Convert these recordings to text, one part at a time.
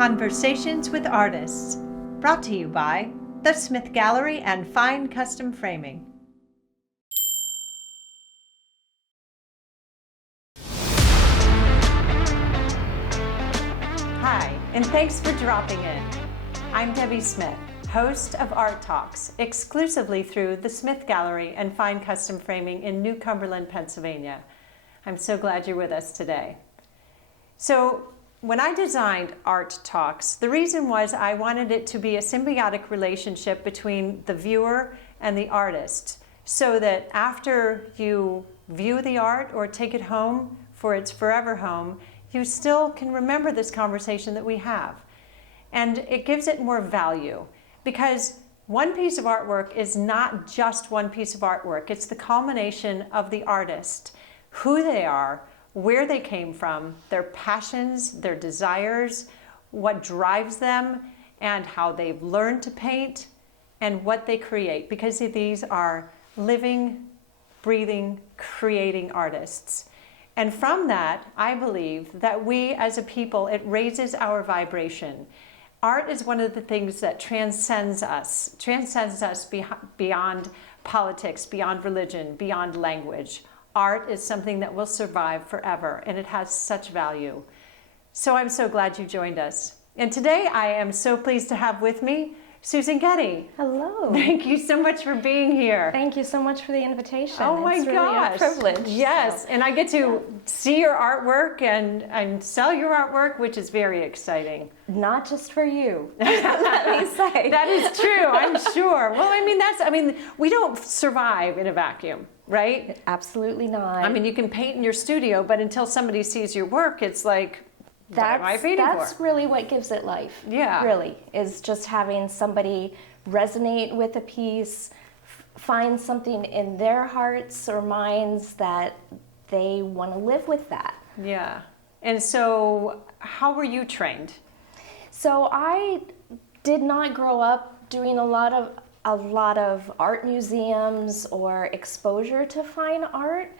Conversations with Artists, brought to you by The Smith Gallery and Fine Custom Framing. Hi, and thanks for dropping in. I'm Debbie Smith, host of Art Talks, exclusively through the Smith Gallery and Fine Custom Framing in New Cumberland, Pennsylvania. I'm so glad you're with us today. So, when I designed Art Talks, the reason was I wanted it to be a symbiotic relationship between the viewer and the artist, so that after you view the art or take it home for its forever home, you still can remember this conversation that we have. And it gives it more value, because one piece of artwork is not just one piece of artwork. It's the culmination of the artist, who they are, where they came from, their passions, their desires, what drives them, and how they've learned to paint, and what they create, because these are living, breathing, creating artists. And from that, I believe that we as a people, it raises our vibration. Art is one of the things that transcends us beyond politics, beyond religion, beyond language. Art is something that will survive forever, and it has such value. So I'm so glad you joined us. And today I am so pleased to have with me Susan Getty. Hello. Thank you so much for being here. Thank you so much for the invitation. Oh my gosh. It's really a privilege. Yes, and I get to see your artwork and sell your artwork, which is very exciting. Not just for you, let me say. That is true, I'm sure. Well, we don't survive in a vacuum, right? Absolutely not. I mean, you can paint in your studio, but until somebody sees your work, it's like, what am I painting for? That's really what gives it life. Yeah. Really, is just having somebody resonate with a piece, find something in their hearts or minds that they want to live with that. Yeah. And so, how were you trained? So I did not grow up doing a lot of art museums or exposure to fine art.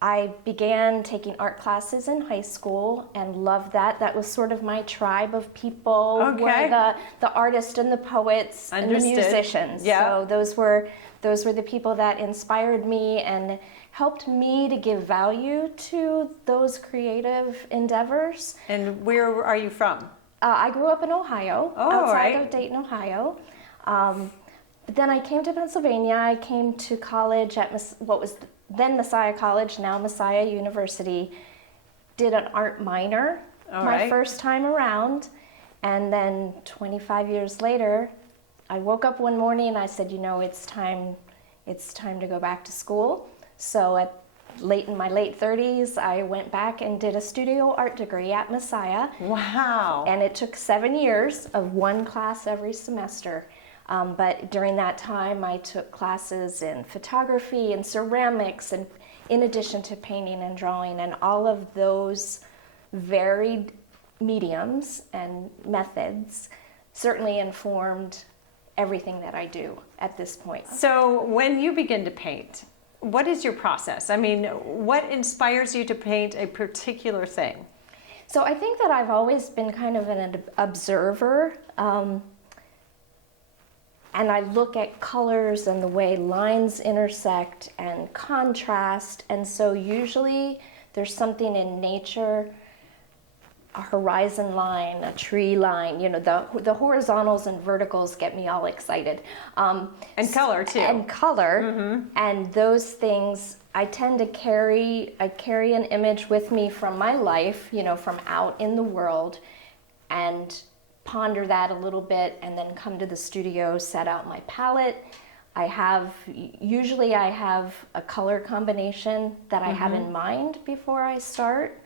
I began taking art classes in high school and loved that. That was sort of my tribe of people, okay. were the artists and the poets and the musicians. Yeah. So those were the people that inspired me and helped me to give value to those creative endeavors. And where are you from? I grew up in Ohio, outside right. of Dayton, Ohio. But then I came to Pennsylvania. I came to college at what was then Messiah College, now Messiah University. Did an art minor my first time around. And then 25 years later, I woke up one morning and I said, it's time to go back to school. So in my late 30s, I went back and did a studio art degree at Messiah. Wow. And it took 7 years of one class every semester. But during that time, I took classes in photography and ceramics, and in addition to painting and drawing, and all of those varied mediums and methods certainly informed everything that I do at this point. So when you begin to paint, what is your process? I mean, what inspires you to paint a particular thing? So I think that I've always been kind of an observer. And I look at colors and the way lines intersect and contrast. And so usually there's something in nature, a horizon line, a tree line, the horizontals and verticals get me all excited. And color too. And color. Mm-hmm. And those things, I tend to carry an image with me from my life, from out in the world, and ponder that a little bit, and then come to the studio, set out my palette. Usually I have a color combination that I have in mind before I start.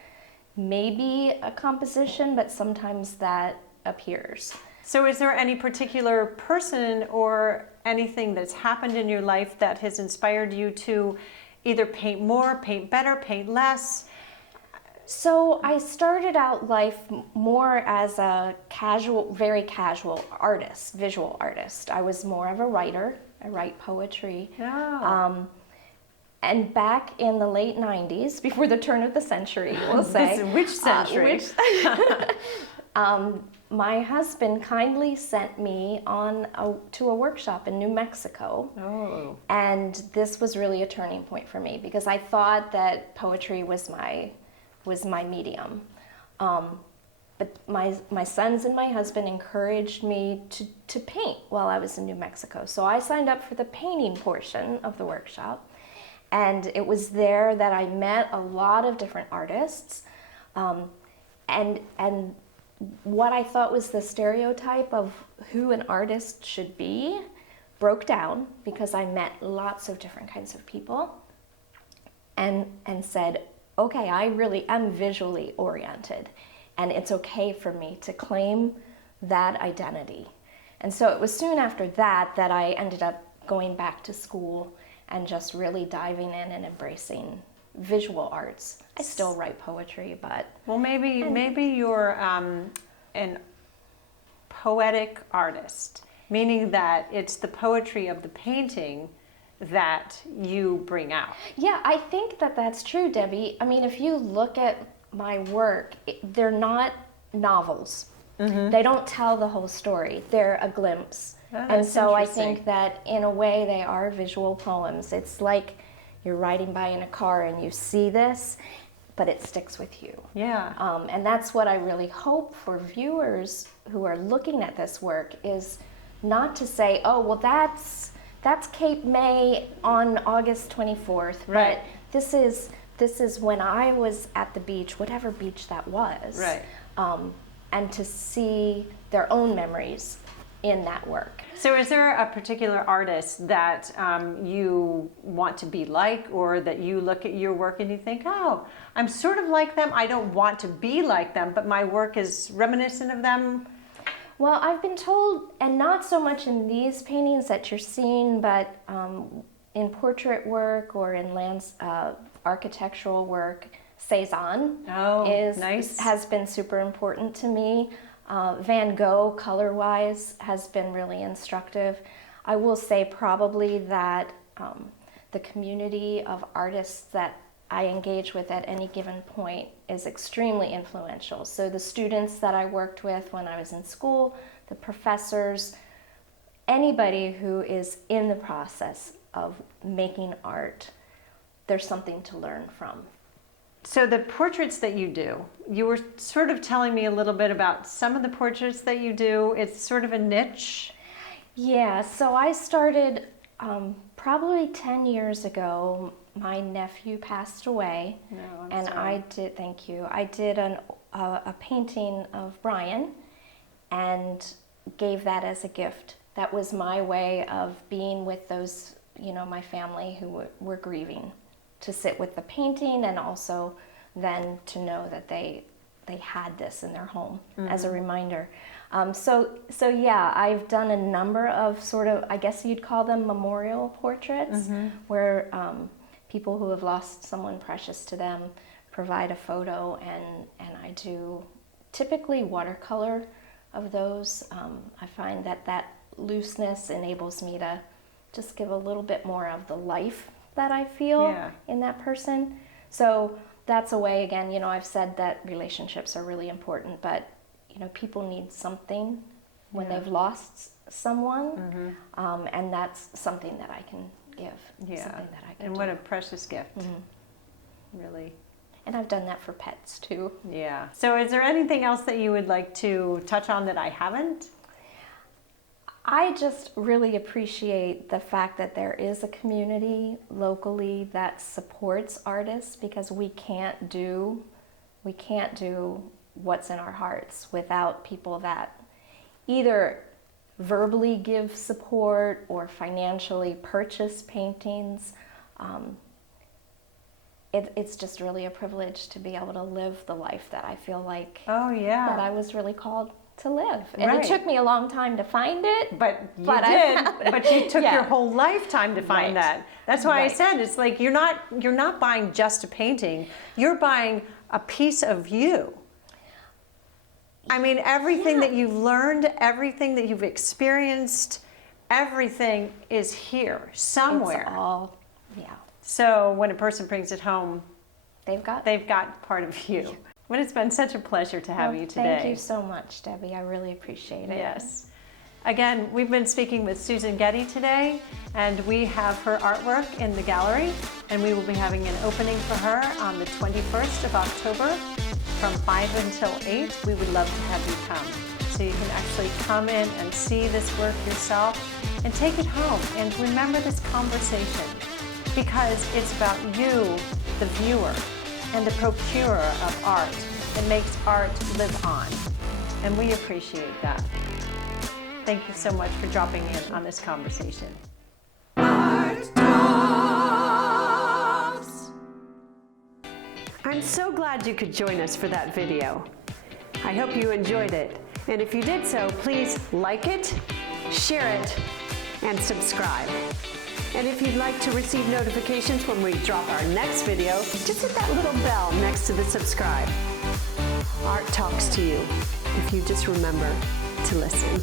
Maybe a composition, but sometimes that appears. So is there any particular person or anything that's happened in your life that has inspired you to either paint more, paint better, paint less? So I started out life more as a very casual artist, visual artist. I was more of a writer. I write poetry. Oh. And back in the late 90s, before the turn of the century, we'll say. Which century? My husband kindly sent me to a workshop in New Mexico. Oh. And this was really a turning point for me because I thought that poetry was my medium. But my sons and my husband encouraged me to paint while I was in New Mexico. So I signed up for the painting portion of the workshop. And it was there that I met a lot of different artists. And what I thought was the stereotype of who an artist should be broke down because I met lots of different kinds of people and said, okay, I really am visually oriented and it's okay for me to claim that identity. And so it was soon after that I ended up going back to school and just really diving in and embracing visual arts. I still write poetry, but... Well, maybe you're an poetic artist, meaning that it's the poetry of the painting that you bring out. Yeah, I think that's true, Debbie. I mean, if you look at my work, they're not novels. Mm-hmm. They don't tell the whole story. They're a glimpse. Oh, and so I think that in a way they are visual poems. It's like you're riding by in a car and you see this, but it sticks with you. Yeah. And that's what I really hope for viewers who are looking at this work is not to say, oh, well, that's Cape May on August 24th. Right. But this is when I was at the beach, whatever beach that was. Right. And to see their own memories in that work. So is there a particular artist that you want to be like, or that you look at your work and you think, oh, I'm sort of like them. I don't want to be like them, but my work is reminiscent of them? Well, I've been told, and not so much in these paintings that you're seeing, but in portrait work or in architectural work, Cezanne has been super important to me. Van Gogh, color-wise, has been really instructive. I will say probably that the community of artists that I engage with at any given point is extremely influential. So the students that I worked with when I was in school, the professors, anybody who is in the process of making art, there's something to learn from. So the portraits that you do, you were sort of telling me a little bit about some of the portraits that you do. It's sort of a niche. Yeah, so I started probably 10 years ago. My nephew passed away, and sorry. I did a painting of Brian and gave that as a gift. That was my way of being with those, my family who were grieving, to sit with the painting and also then to know that they had this in their home as a reminder. So yeah, I've done a number of sort of, I guess you'd call them memorial portraits, where people who have lost someone precious to them provide a photo, and I do typically watercolor of those. I find that looseness enables me to just give a little bit more of the life that I feel in that person. So that's a way, again, I've said that relationships are really important, but people need something when they've lost someone, and that's something that I can give. Yeah, something that I can and do. what a precious gift, really. And I've done that for pets too. Yeah. So is there anything else that you would like to touch on that I haven't? I just really appreciate the fact that there is a community locally that supports artists, because we can't do what's in our hearts without people that either verbally give support or financially purchase paintings. It's just really a privilege to be able to live the life that I feel like that I was really called to live. And it took me a long time to find it. But you did. But you took your whole lifetime to find that. That's why I said it's like you're not buying just a painting. You're buying a piece of you. I mean, everything that you've learned, everything that you've experienced, everything is here somewhere. It's all, So So when a person brings it home, they've got part of you. But it's been such a pleasure to have you today. Thank you so much, Debbie. I really appreciate it. Yes. Again, we've been speaking with Susan Getty today, and we have her artwork in the gallery, and we will be having an opening for her on the 21st of October from 5 until 8. We would love to have you come. So you can actually come in and see this work yourself and take it home and remember this conversation, because it's about you, the viewer, and the procurer of art that makes art live on. And we appreciate that. Thank you so much for dropping in on this conversation. Art Talks! I'm so glad you could join us for that video. I hope you enjoyed it. And if you did so, please like it, share it, and subscribe. And if you'd like to receive notifications when we drop our next video, just hit that little bell next to the subscribe. Art talks to you if you just remember to listen.